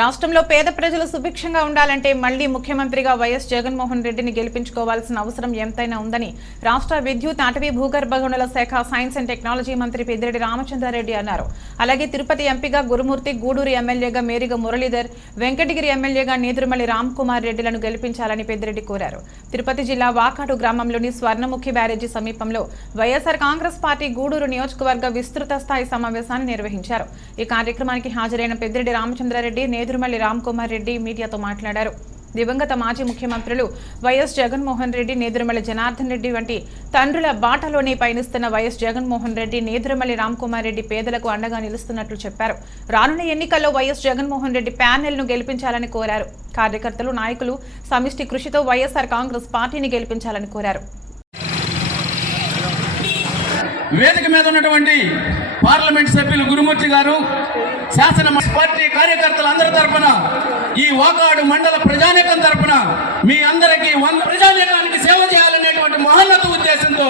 రాష్ట్రంలో పేద ప్రజలు సుభిక్షంగా ఉండాలంటే మళ్ళీ ముఖ్యమంత్రిగా వైఎస్ జగన్మోహన్ రెడ్డిని గెలిపించుకోవాల్సిన అవసరం ఎంతైనా ఉందని రాష్ట్ర విద్యుత్ అటవీ భూగర్భ గనుల శాఖ సైన్స్ అండ్ టెక్నాలజీ మంత్రి పెద్దిరెడ్డి రామచంద్రారెడ్డి అన్నారు. అలాగే తిరుపతి ఎంపీగా గురుమూర్తి గూడూరు ఎమ్మెల్యేగా మేరిగా మురళీధర్ వెంకటగిరి ఎమ్మెల్యేగా నేదురుమల్లి రామ్ కుమార్ రెడ్డిలను గెలిపించాలని పెద్దిరెడ్డి కోరారు. తిరుపతి జిల్లా వాకాడు గ్రామంలోని స్వర్ణముఖి బ్యారేజీ సమీపంలో వైఎస్ఆర్ కాంగ్రెస్ పార్టీ గూడూరు నియోజకవర్గ విస్తృత స్థాయి సమావేశాన్ని నిర్వహించారు. ఈ కార్యక్రమానికి హాజరైన పెద్దిరెడ్డి రామచంద్రారెడ్డి నేదురుమల్లి రామ్ కుమార్ రెడ్డి మీడియాతో మాట్లాడారు. దివంగత మాజీ ముఖ్యమంత్రులు వైఎస్ జగన్మోహన్ రెడ్డి నేదురుమల్లి జనార్దన్ రెడ్డి వంటి తండ్రుల బాటలోనే పయనిస్తున్న వైఎస్ జగన్మోహన్ రెడ్డి నేదురుమల్లి రామ్ కుమార్ రెడ్డి పేదలకు అండగా నిలుస్తున్నట్లు చెప్పారు. రానున్న ఎన్నికల్లో వైఎస్ జగన్మోహన్ రెడ్డి ప్యానెల్ను గెలిపించాలని కోరారు. కార్యకర్తలు నాయకులు సమిష్టి కృషితో వైఎస్ఆర్ కాంగ్రెస్ పార్టీని గెలిపించాలని కోరారు. వేదిక మీద ఉన్నటువంటి పార్లమెంట్ సభ్యులు గురుమూర్తి గారు శాసన పార్టీ కార్యకర్తలు అందరి తరఫున ఈ వాకాడు మండల ప్రజానేకం తరఫున మీ అందరికీ వంద ప్రజానేకానికి సేవ చేయాలనేటువంటి మహోన్నత ఉద్దేశంతో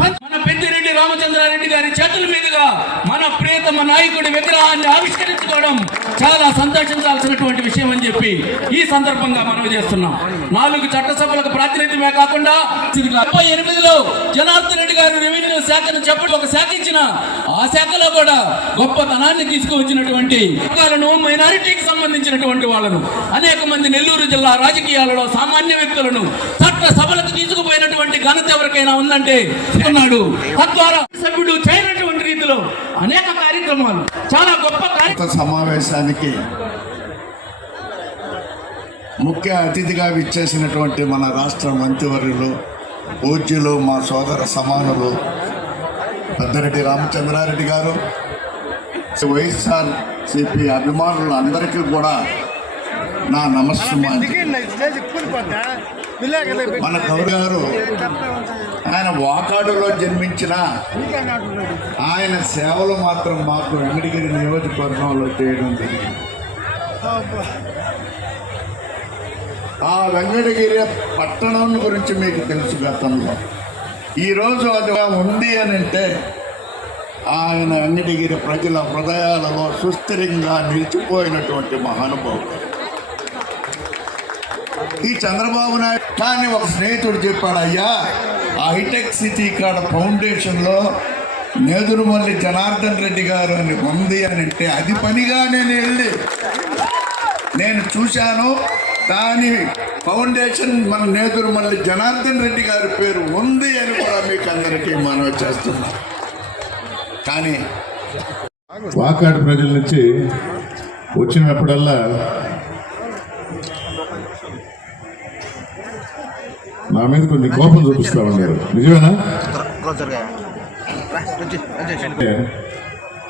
మన పెద్దిరెడ్డి రామచంద్రారెడ్డి గారి చేతుల మీదుగా మన ప్రియతమ నాయకుడి విగ్రహాన్ని ఆవిష్కరించుకోవడం చాలా సంతోషించాల్సినటువంటి విషయం అని చెప్పి ఈ సందర్భంగా మనం చేస్తున్నాం. నాలుగు చట్టసభలకు ప్రాతినిధ్యమే కాకుండా డెబ్బై ఎనిమిదిలో జనార్దన్ రెడ్డి గారు రెవెన్యూ శాఖను చెప్పడం ఒక శాఖ ఇచ్చిన ఆ శాఖలో కూడా గొప్పతనాన్ని తీసుకువచ్చినటువంటి వర్గాలను మైనారిటీకి సంబంధించినటువంటి వాళ్ళను అనేక మంది నెల్లూరు జిల్లా రాజకీయాలలో సామాన్య వ్యక్తులను చట్ట సభలకు తీసుకుపోయినటువంటి ఘనత ఎవరికైనా ఉందంటే ఉన్నాడు. తద్వారా సభ్యుడు చేయనటువంటి రీతిలో అనేక కార్యక్రమాలు చాలా గొప్ప సమావేశానికి ముఖ్య అతిథిగా విచ్చేసినటువంటి మన రాష్ట్ర మంత్రివర్యులు పూజ్యులు మా సోదర సమానులు పెద్దరెడ్డి రామచంద్రారెడ్డి గారు వైఎస్ఆర్ సిపి అభిమానులు అందరికీ కూడా నా నమస్సుమాంజలి మన కౌరు గారు ఆయన వాకాడులో జన్మించిన ఆయన సేవలు మాత్రం మాకు వెంకటగిరి నియోజకవర్గంలో చేయడం జరిగింది. ఆ వెంకటగిరి పట్టణం గురించి మీకు తెలుసు గతంలో. ఈరోజు అది ఉంది అని అంటే ఆయన వెంకటగిరి ప్రజల హృదయాలలో సుస్థిరంగా నిలిచిపోయినటువంటి మహానుభావుడు. ఈ చంద్రబాబు నాయుడు కానీ ఒక స్నేహితుడు చెప్పాడు అయ్యా ఆ హైటెక్ సిటీ కాడ ఫౌండేషన్లో నేదురుమల్లి జనార్దన్ రెడ్డి గారు అని ఉంది అని అంటే అది పనిగా నేను వెళ్ళి నేను చూశాను. దాని ఫౌండేషన్ మన నేదురుమల్లి జనార్దన్ రెడ్డి గారి పేరు ఉంది అని కూడా మీకు అందరికీ మనవి చేస్తున్నాం. కానీ వాకాడు ప్రజల నుంచి వచ్చినప్పుడల్లా నా మీద కొంచెం కోపం చూపిస్తా ఉన్నారు నిజమేనా?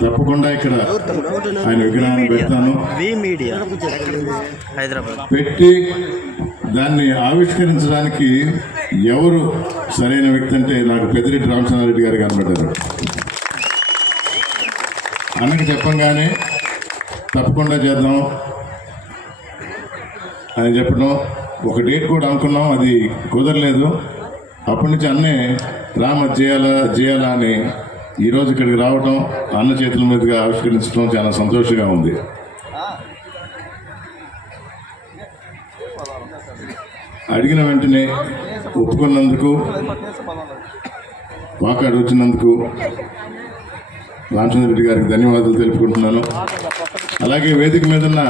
తప్పకుండా ఇక్కడ ఆయన విగ్రహాన్ని పెడతాను. పెట్టి దాన్ని ఆవిష్కరించడానికి ఎవరు సరైన వ్యక్తి అంటే నాకు పెద్దిరెడ్డి రామచంద్రారెడ్డి గారు కనబడ్డారు. అన్నకి చెప్పంగానే తప్పకుండా చేద్దాం. అని చెప్పడం ఒక డేట్ కూడా అనుకున్నాం అది కుదరలేదు. అప్పటి నుంచి అన్నే రామ చేయాలా చేయాలా అని ఈరోజు ఇక్కడికి రావడం అన్న చేతుల మీదుగా ఆవిష్కరించడం చాలా సంతోషంగా ఉంది. అడిగిన వెంటనే ఒప్పుకున్నందుకు వాకాడు వచ్చినందుకు రామచంద్ర రెడ్డి గారికి ధన్యవాదాలు తెలుపుకుంటున్నాను. అలాగే వేదిక మీద ఉన్న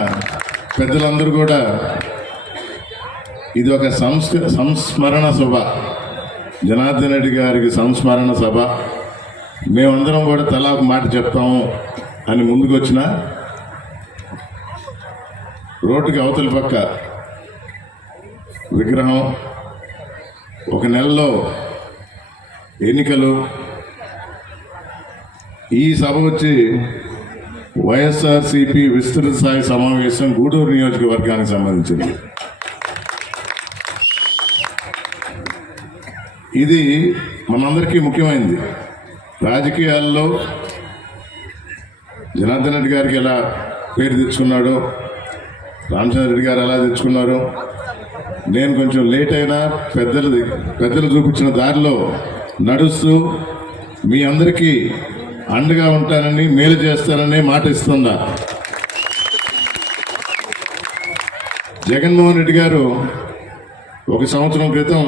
పెద్దలందరూ కూడా ఇది ఒక సంస్క సంస్మరణ సభ. జనార్దన్ రెడ్డి గారికి సంస్మరణ సభ. మేమందరం కూడా తలా ఒక మాట చెప్తాము అని ముందుకు వచ్చిన రోడ్డుకి అవతలి పక్క విగ్రహం. ఒక నెలలో ఎన్నికలు. ఈ సభ వచ్చి వైఎస్ఆర్సిపి విస్తృత స్థాయి సమావేశం గూడూరు నియోజకవర్గానికి సంబంధించింది. ఇది మనందరికీ ముఖ్యమైనది రాజకీయాల్లో జనార్దన్ రెడ్డి గారికి ఎలా పేరు తెచ్చుకున్నాడో రామచంద్ర రెడ్డి గారు ఎలా తెచ్చుకున్నారు నేను కొంచెం లేట్ అయినా పెద్దలు పెద్దలు చూపించిన దారిలో నడుస్తూ మీ అందరికీ అండగా ఉంటానని మేలు చేస్తానని మాట ఇస్తున్నా. జగన్మోహన్ రెడ్డి గారు ఒక సంవత్సరం క్రితం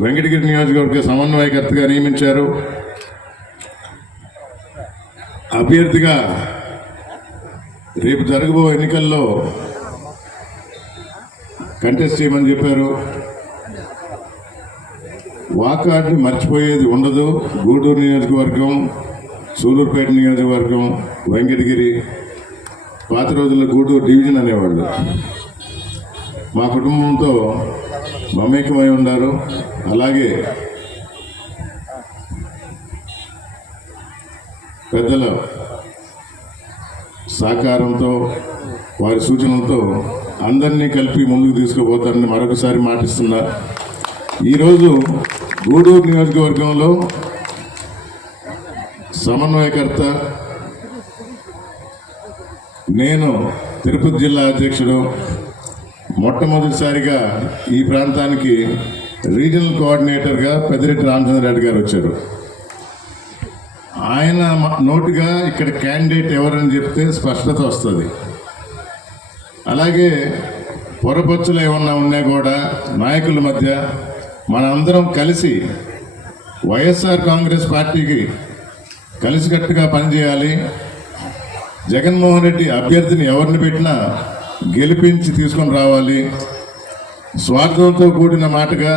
వెంకటగిరి నియోజకవర్గ సమన్వయకర్తగా నియమించారు. అభ్యర్థిగా రేపు జరగబో ఎన్నికల్లో కంటెస్ట్ చేయమని చెప్పారు. వాకాడ్ని మర్చిపోయేది ఉండదు. గూడూరు నియోజకవర్గం సూలూరుపేట నియోజకవర్గం వెంకటగిరి పాత రోజుల్లో గూడూరు డివిజన్ అనేవాళ్ళు. మా కుటుంబంతో మమేకమై ఉన్నారు. అలాగే పెద్దల సహకారంతో వారి సూచనలతో అందరినీ కలిపి ముందుకు తీసుకుపోతారని మరొకసారి మాటిస్తున్నా. ఈరోజు గూడూరు నియోజకవర్గంలో సమన్వయకర్త నేను తిరుపతి జిల్లా అధ్యక్షుడు మొట్టమొదటిసారిగా ఈ ప్రాంతానికి రీజనల్ కోఆర్డినేటర్గా పెద్దిరెడ్డి రామచంద్రరెడ్డి గారు వచ్చారు. ఆయన నోటుగా ఇక్కడ క్యాండిడేట్ ఎవరని చెప్తే స్పష్టత వస్తుంది. అలాగే పొరపచ్చులు ఏమన్నా ఉన్నా కూడా నాయకుల మధ్య మనందరం కలిసి వైఎస్ఆర్ కాంగ్రెస్ పార్టీకి కలిసికట్టుగా పనిచేయాలి. జగన్మోహన్ రెడ్డి అభ్యర్థిని ఎవరిని పెట్టినా గెలిపించి తీసుకొని రావాలి. స్వార్థంతో కూడిన మాటగా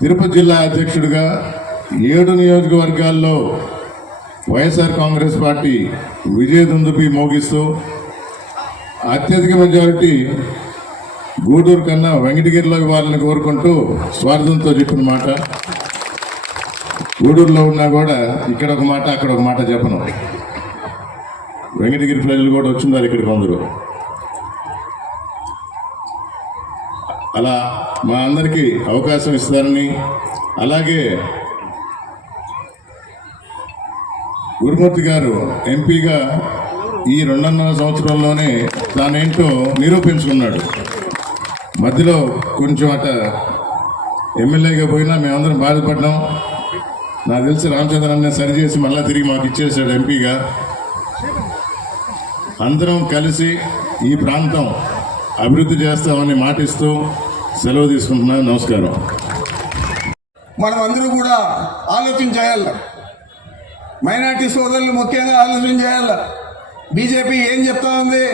తిరుపతి జిల్లా అధ్యక్షుడిగా ఏడు నియోజకవర్గాల్లో వైఎస్ఆర్ కాంగ్రెస్ పార్టీ విజయదుందుపి మోగిస్తూ అత్యధిక మెజారిటీ గూడూరు కన్నా వెంకటగిరిలో ఇవ్వాలని కోరుకుంటూ స్వార్థంతో చెప్పిన మాట. గూడూరులో ఉన్నా కూడా ఇక్కడ ఒక మాట అక్కడ ఒక మాట చెప్పను. వెంకటగిరి ప్రజలు కూడా వచ్చిన్నారు ఇక్కడ కొందరు. అలా మా అందరికీ అవకాశం ఇస్తారని అలాగే గురుమూర్తి గారు ఎంపీగా ఈ రెండున్నర సంవత్సరంలోనే తానేంటో నిరూపించుకున్నాడు. మధ్యలో కొంచెం అట ఎమ్మెల్యేగా పోయినా మేమందరం బాధపడ్డాం. నాకు తెలిసి రామచంద్ర అన్న సరిచేసి మళ్ళీ తిరిగి మాకు ఇచ్చేసాడు ఎంపీగా. అందరం కలిసి ఈ ప్రాంతం అభివృద్ధి చేస్తామని మాటిస్తూ సెలవు తీసుకుంటున్నాను నమస్కారం. మనం అందరూ కూడా ఆలోచన చేయాలి. మైనార్టీ సోదరులు ముఖ్యంగా ఆలోచన చేయాలి. బీజేపీ ఏం చెప్తా ఉంది?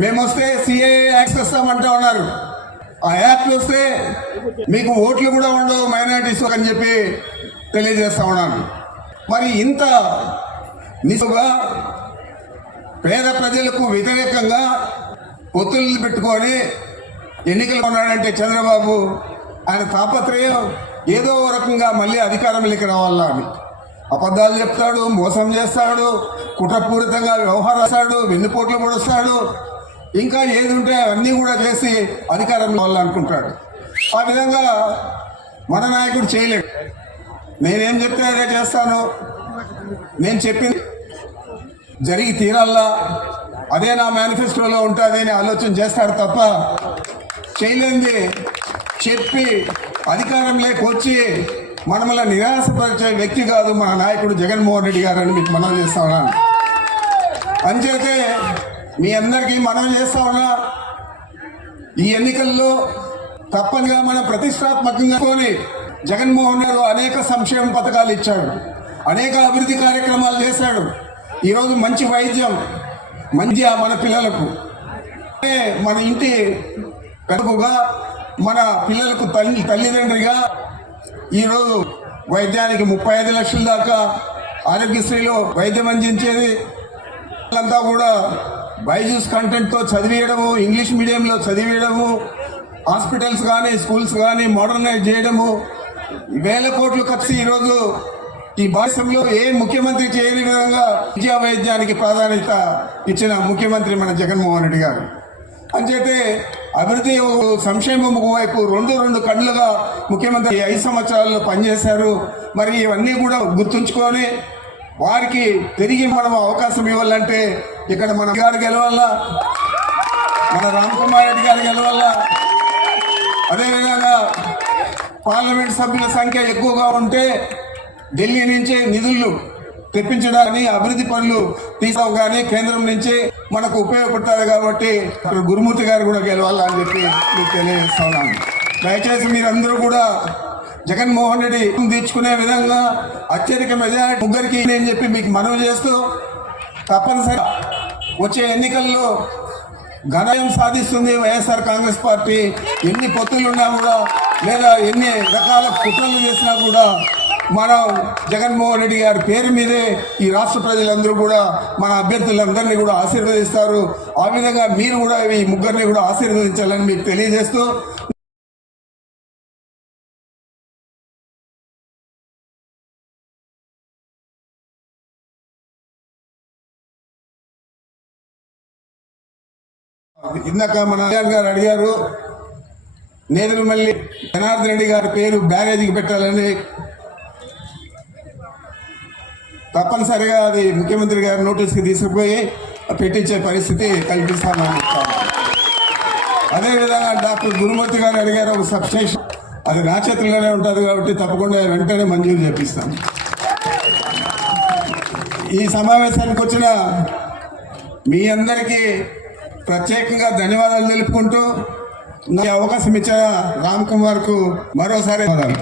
మేము వస్తే సిఏఏ యాక్ట్ ఇస్తామంటా ఉన్నారు. ఆ యాక్ట్ వస్తే మీకు ఓట్లు కూడా ఉండవు మైనార్టీస్ అని చెప్పి తెలియజేస్తా ఉన్నాను. మరి ఇంత నిజంగా పేద ప్రజలకు వ్యతిరేకంగా పొత్తులు పెట్టుకొని ఎన్నికలు కొన్నాడంటే చంద్రబాబు ఆయన తాపత్రయం ఏదో ఓ రకంగా మళ్ళీ అధికారంలోకి రావాలా అని అబద్ధాలు చెప్తాడు మోసం చేస్తాడు కుట్రపూరితంగా వ్యవహరిస్తాడు వెన్నుపోట్లు పొడుస్తాడు ఇంకా ఏది ఉంటే అవన్నీ కూడా చేసి అధికారంలో అనుకుంటాడు ఆ విధంగా మన నాయకుడు చేయలేడు. నేనేం చెప్తే అదే చేస్తాను. నేను చెప్పింది జరిగి తీరాల్లా అదే నా మేనిఫెస్టోలో ఉంటుంది అని ఆలోచన చేస్తాడు తప్ప చేయలేంది చెప్పి అధికారంలోకి వచ్చి మనమల నిరాశపరిచే వ్యక్తి కాదు మన నాయకుడు జగన్మోహన్ రెడ్డి గారు అని మీకు మనం చేస్తా ఉన్నాను అంచేతే మీ అందరికీ మనం చేస్తా ఉన్నా. ఈ ఎన్నికల్లో తప్పనిగా మనం ప్రతిష్టాత్మకంగా కొని జగన్మోహన్ గారు అనేక సంక్షేమ పథకాలు ఇచ్చాడు. అనేక అభివృద్ధి కార్యక్రమాలు చేశాడు. ఈరోజు మంచి వైద్యం మంచి మన పిల్లలకు. మన ఇంటి పెరుగుగా మన పిల్లలకు తల్లి తల్లిదండ్రిగా ఈరోజు వైద్యానికి ముప్పై ఐదు లక్షల దాకా ఆరోగ్యశ్రీలో వైద్యం అందించేది. వాళ్ళంతా కూడా బైజూస్ కంటెంట్తో చదివేయడము ఇంగ్లీష్ మీడియంలో చదివేయడము హాస్పిటల్స్ కానీ స్కూల్స్ కానీ మోడర్నైజ్ చేయడము. వేల కోట్లు ఖర్చు ఈరోజు ఈ భాషలో ఏ ముఖ్యమంత్రి చేయని విధంగా విద్యా వైద్యానికి ప్రాధాన్యత ఇచ్చిన ముఖ్యమంత్రి మన జగన్మోహన్ రెడ్డి గారు. అంచేతే అభివృద్ధి సంక్షేమం వైపు రెండు రెండు కళ్ళుగా ముఖ్యమంత్రి ఐదు సంవత్సరాల్లో పనిచేశారు. మరి ఇవన్నీ కూడా గుర్తుంచుకొని వారికి తిరిగి మనం అవకాశం ఇవ్వాలంటే ఇక్కడ మన గారు గెలవాలా? మన రామ్ కుమార్ రెడ్డి గారు గెలవాలా? అదేవిధంగా పార్లమెంట్ సభ్యుల సంఖ్య ఎక్కువగా ఉంటే ఢిల్లీ నుంచే నిధులు తెప్పించడానికి అభివృద్ధి పనులు తీసుకో కానీ కేంద్రం నుంచి మనకు ఉపయోగపడతారు కాబట్టి అక్కడ గురుమూర్తి గారు కూడా గెలవాలని చెప్పి మీకు తెలియజేస్తున్నాను. దయచేసి మీరందరూ కూడా జగన్మోహన్ రెడ్డి తీర్చుకునే విధంగా అత్యధిక మెజారిటీ ముగ్గురికి నేను చెప్పి మీకు మనవి చేస్తూ తప్పనిసరి వచ్చే ఎన్నికల్లో ఘనయం సాధిస్తుంది వైఎస్ఆర్ కాంగ్రెస్ పార్టీ. ఎన్ని పొత్తులున్నా కూడా లేదా ఎన్ని రకాల కుట్రలు చేసినా కూడా మనం జగన్మోహన్ రెడ్డి గారి పేరు మీదే ఈ రాష్ట్ర ప్రజలందరూ కూడా మన అభ్యర్థులందరినీ కూడా ఆశీర్వదిస్తారు. ఆ విధంగా మీరు కూడా ఈ ముగ్గురిని కూడా ఆశీర్వదించాలని మీకు తెలియజేస్తూ ఇందాక మన కళ్యాణ్ గారు అడిగారు నేదురుమల్లి జనార్దన్ రెడ్డి గారి పేరు బ్యారేజీకి పెట్టాలని తప్పనిసరిగా అది ముఖ్యమంత్రి గారి నోటీస్కి తీసుకుపోయి పెట్టించే పరిస్థితి కల్పిస్తామని అదేవిధంగా డాక్టర్ గురుమూర్తి గారు అడిగారు ఒక సబ్స్టేషన్ అది నా చేతుల్లోనే ఉంటుంది కాబట్టి తప్పకుండా వెంటనే మంజూరు చేపిస్తాను ఈ సమావేశానికి వచ్చిన మీ అందరికీ ప్రత్యేకంగా ధన్యవాదాలు తెలుపుకుంటూ నాకు అవకాశం ఇచ్చిన రామ్ కుమార్కు మరోసారి మరోసారి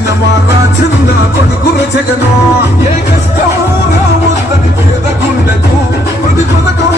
చేసిన మా రాజన్న కొడుకు జగను. ఏ కష్టం రావద్దని పేద గుండెకు ప్రతి పథకం